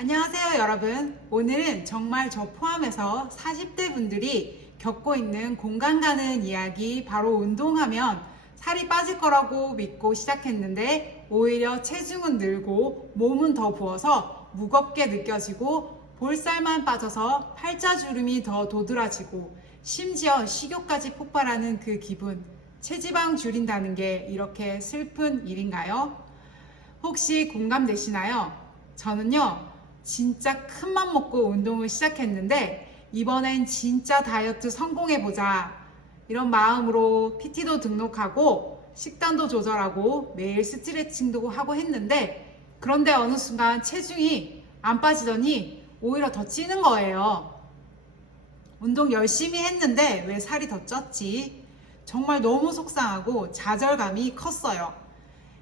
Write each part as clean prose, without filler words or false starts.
안녕하세요 여러분. 오늘은 정말 저 포함해서 40대 분들이 겪고 있는 공감 가는 이야기, 바로 운동하면 살이 빠질 거라고 믿고 시작했는데 오히려 체중은 늘고 몸은 더 부어서 무겁게 느껴지고 볼살만 빠져서 팔자주름이 더 도드라지고 심지어 식욕까지 폭발하는 그 기분, 체지방 줄인다는 게 이렇게 슬픈 일인가요? 혹시 공감되시나요? 저는요, 진짜 큰맘 먹고 운동을 시작했는데 이번엔 진짜 다이어트 성공해보자 이런 마음으로 PT도 등록하고 식단도 조절하고 매일 스트레칭도 하고 했는데, 그런데 어느 순간 체중이 안 빠지더니 오히려 더 찌는 거예요. 운동 열심히 했는데 왜 살이 더 쪘지? 정말 너무 속상하고 좌절감이 컸어요.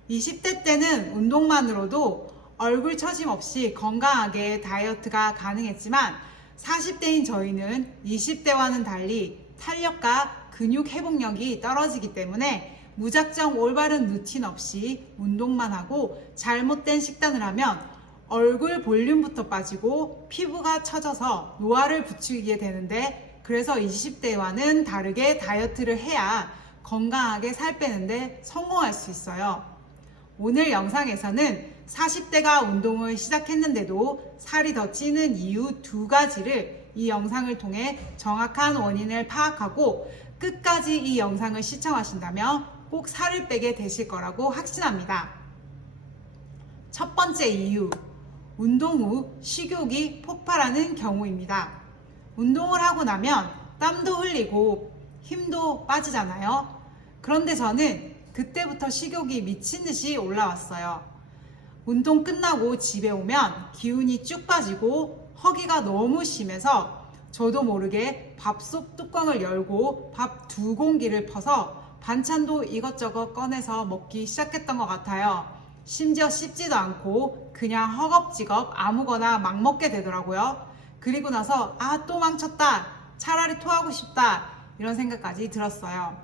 20대 때는 운동만으로도 얼굴 처짐 없이 건강하게 다이어트가 가능했지만 40대인 저희는 20대와는 달리 탄력과 근육 회복력이 떨어지기 때문에 무작정 올바른 루틴 없이 운동만 하고 잘못된 식단을 하면 얼굴 볼륨부터 빠지고 피부가 처져서 노화를 부추기게 되는데, 그래서 20대와는 다르게 다이어트를 해야 건강하게 살 빼는데 성공할 수 있어요. 오늘 영상에서는 40대가 운동을 시작했는데도 살이 더 찌는 이유 2가지를 이 영상을 통해 정확한 원인을 파악하고 끝까지 이 영상을 시청하신다면 꼭 살을 빼게 되실 거라고 확신합니다. 첫 번째 이유, 운동 후 식욕이 폭발하는 경우입니다. 운동을 하고 나면 땀도 흘리고 힘도 빠지잖아요. 그런데 저는 그때부터 식욕이 미친 듯이 올라왔어요. 운동 끝나고 집에 오면 기운이 쭉 빠지고 허기가 너무 심해서 저도 모르게 밥솥 뚜껑을 열고 밥 2공기를 퍼서 반찬도 이것저것 꺼내서 먹기 시작했던 것 같아요. 심지어 씹지도 않고 그냥 허겁지겁 아무거나 막 먹게 되더라고요. 그리고 나서 또 망쳤다, 차라리 토하고 싶다, 이런 생각까지 들었어요.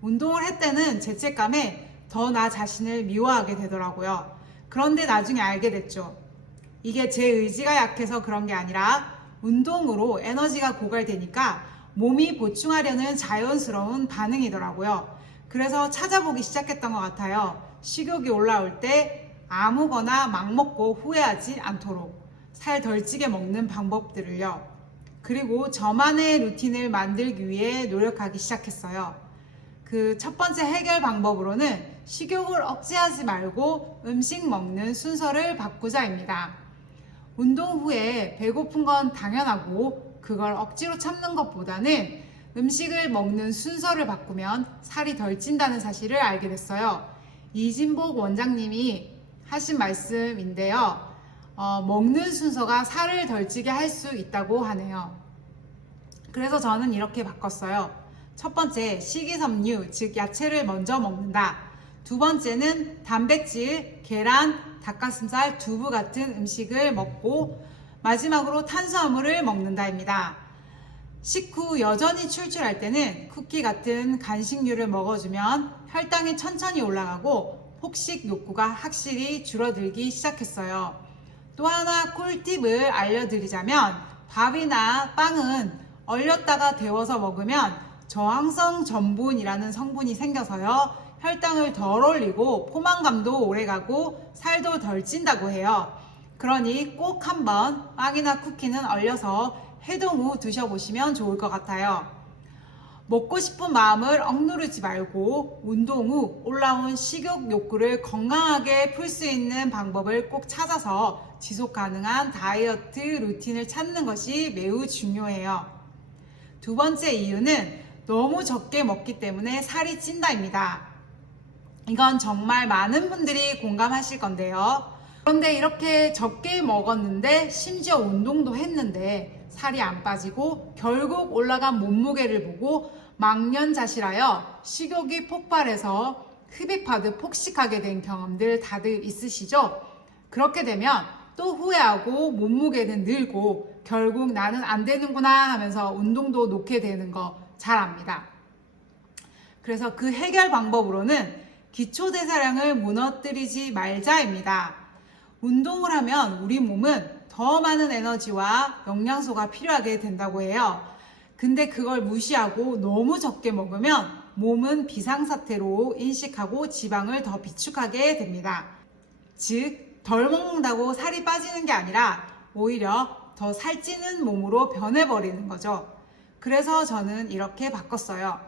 운동을 할 때는 죄책감에 더 나 자신을 미워하게 되더라고요. 그런데 나중에 알게 됐죠. 이게 제 의지가 약해서 그런 게 아니라 운동으로 에너지가 고갈되니까 몸이 보충하려는 자연스러운 반응이더라고요. 그래서 찾아보기 시작했던 것 같아요. 식욕이 올라올 때 아무거나 막 먹고 후회하지 않도록 살 덜 찌게 먹는 방법들을요. 그리고 저만의 루틴을 만들기 위해 노력하기 시작했어요. 그 첫 번째 해결 방법으로는 식욕을 억제하지 말고 음식 먹는 순서를 바꾸자입니다. 운동 후에 배고픈 건 당연하고 그걸 억지로 참는 것보다는 음식을 먹는 순서를 바꾸면 살이 덜 찐다는 사실을 알게 됐어요. 이진복 원장님이 하신 말씀인데요. 먹는 순서가 살을 덜 찌게 할 수 있다고 하네요. 그래서 저는 이렇게 바꿨어요. 첫 번째, 식이섬유, 즉 야채를 먼저 먹는다. 두 번째는 단백질, 계란, 닭가슴살, 두부 같은 음식을 먹고 마지막으로 탄수화물을 먹는다입니다. 식후 여전히 출출할 때는 쿠키 같은 간식류를 먹어주면 혈당이 천천히 올라가고 폭식 욕구가 확실히 줄어들기 시작했어요. 또 하나 꿀팁을 알려드리자면, 밥이나 빵은 얼렸다가 데워서 먹으면 저항성 전분이라는 성분이 생겨서요, 혈당을 덜 올리고 포만감도 오래가고 살도 덜 찐다고 해요. 그러니 꼭 한번 빵이나 쿠키는 얼려서 해동 후 드셔보시면 좋을 것 같아요. 먹고 싶은 마음을 억누르지 말고 운동 후 올라온 식욕 욕구를 건강하게 풀 수 있는 방법을 꼭 찾아서 지속 가능한 다이어트 루틴을 찾는 것이 매우 중요해요. 두 번째 이유는 너무 적게 먹기 때문에 살이 찐다입니다. 이건 정말 많은 분들이 공감하실 건데요. 그런데 이렇게 적게 먹었는데 심지어 운동도 했는데 살이 안 빠지고 결국 올라간 몸무게를 보고 망연자실하여 식욕이 폭발해서 흡입하듯 폭식하게 된 경험들 다들 있으시죠? 그렇게 되면 또 후회하고 몸무게는 늘고 결국 나는 안 되는구나 하면서 운동도 놓게 되는 거 잘 압니다. 그래서 그 해결 방법으로는 기초대사량을 무너뜨리지 말자입니다. 운동을 하면 우리 몸은 더 많은 에너지와 영양소가 필요하게 된다고 해요. 근데 그걸 무시하고 너무 적게 먹으면 몸은 비상사태로 인식하고 지방을 더 비축하게 됩니다. 즉, 덜 먹는다고 살이 빠지는 게 아니라 오히려 더 살찌는 몸으로 변해버리는 거죠. 그래서 저는 이렇게 바꿨어요.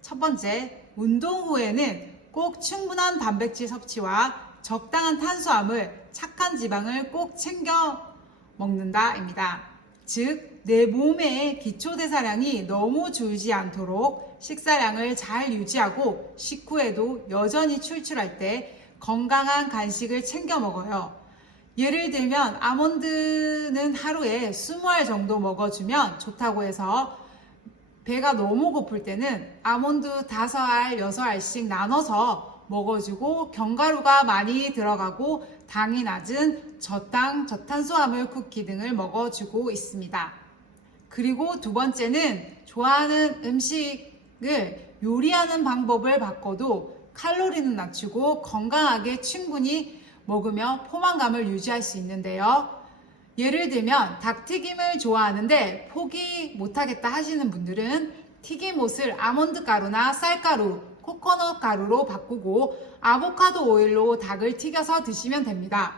첫 번째, 운동 후에는 꼭 충분한 단백질 섭취와 적당한 탄수화물, 착한 지방을 꼭 챙겨 먹는다입니다. 즉, 내 몸의 기초대사량이 너무 줄지 않도록 식사량을 잘 유지하고 식후에도 여전히 출출할 때 건강한 간식을 챙겨 먹어요. 예를 들면 아몬드는 하루에 20알 정도 먹어주면 좋다고 해서 배가 너무 고플 때는 아몬드 5알, 6알씩 나눠서 먹어주고 견과류가 많이 들어가고 당이 낮은 저당, 저탄수화물 쿠키 등을 먹어주고 있습니다. 그리고 두 번째는 좋아하는 음식을 요리하는 방법을 바꿔도 칼로리는 낮추고 건강하게 충분히 먹으며 포만감을 유지할 수 있는데요. 예를 들면 닭튀김을 좋아하는데 포기 못하겠다 하시는 분들은 튀김옷을 아몬드 가루나 쌀가루, 코코넛 가루로 바꾸고 아보카도 오일로 닭을 튀겨서 드시면 됩니다.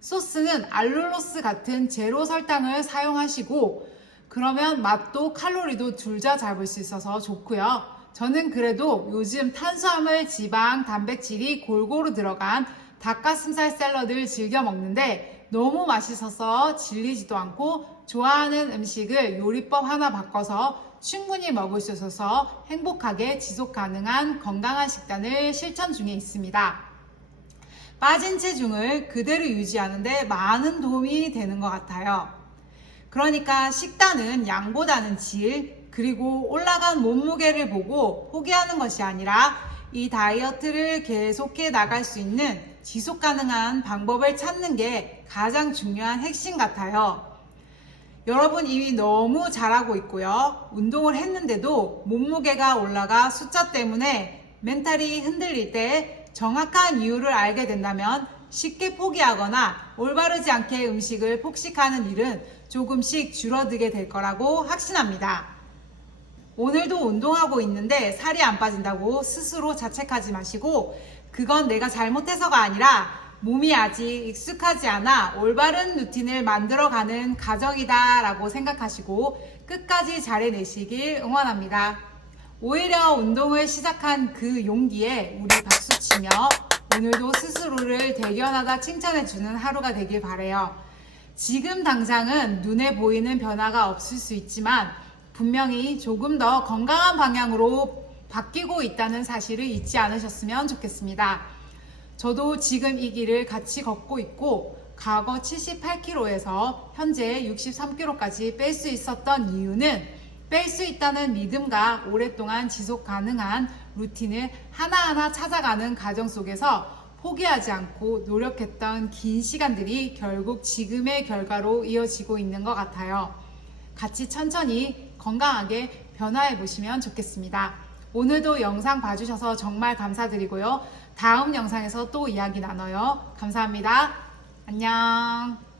소스는 알룰로스 같은 제로 설탕을 사용하시고 그러면 맛도 칼로리도 둘 다 잡을 수 있어서 좋고요. 저는 그래도 요즘 탄수화물, 지방, 단백질이 골고루 들어간 닭가슴살 샐러드를 즐겨 먹는데 너무 맛있어서 질리지도 않고 좋아하는 음식을 요리법 하나 바꿔서 충분히 먹을 수 있어서 행복하게 지속 가능한 건강한 식단을 실천 중에 있습니다. 빠진 체중을 그대로 유지하는데 많은 도움이 되는 것 같아요. 그러니까 식단은 양보다는 질, 그리고 올라간 몸무게를 보고 포기하는 것이 아니라 이 다이어트를 계속해 나갈 수 있는 지속 가능한 방법을 찾는 게 가장 중요한 핵심 같아요. 여러분 이미 너무 잘하고 있고요. 운동을 했는데도 몸무게가 올라가 숫자 때문에 멘탈이 흔들릴 때 정확한 이유를 알게 된다면 쉽게 포기하거나 올바르지 않게 음식을 폭식하는 일은 조금씩 줄어들게 될 거라고 확신합니다. 오늘도 운동하고 있는데 살이 안 빠진다고 스스로 자책하지 마시고 그건 내가 잘못해서가 아니라 몸이 아직 익숙하지 않아 올바른 루틴을 만들어가는 과정이다 라고 생각하시고 끝까지 잘해내시길 응원합니다. 오히려 운동을 시작한 그 용기에 우리 박수치며 오늘도 스스로를 대견하다 칭찬해주는 하루가 되길 바라요. 지금 당장은 눈에 보이는 변화가 없을 수 있지만 분명히 조금 더 건강한 방향으로 바뀌고 있다는 사실을 잊지 않으셨으면 좋겠습니다. 저도 지금 이 길을 같이 걷고 있고 과거 78kg에서 현재 63kg까지 뺄 수 있었던 이유는 뺄 수 있다는 믿음과 오랫동안 지속 가능한 루틴을 하나하나 찾아가는 과정 속에서 포기하지 않고 노력했던 긴 시간들이 결국 지금의 결과로 이어지고 있는 것 같아요. 같이 천천히 건강하게 변화해 보시면 좋겠습니다. 오늘도 영상 봐주셔서 정말 감사드리고요. 다음 영상에서 또 이야기 나눠요. 감사합니다. 안녕.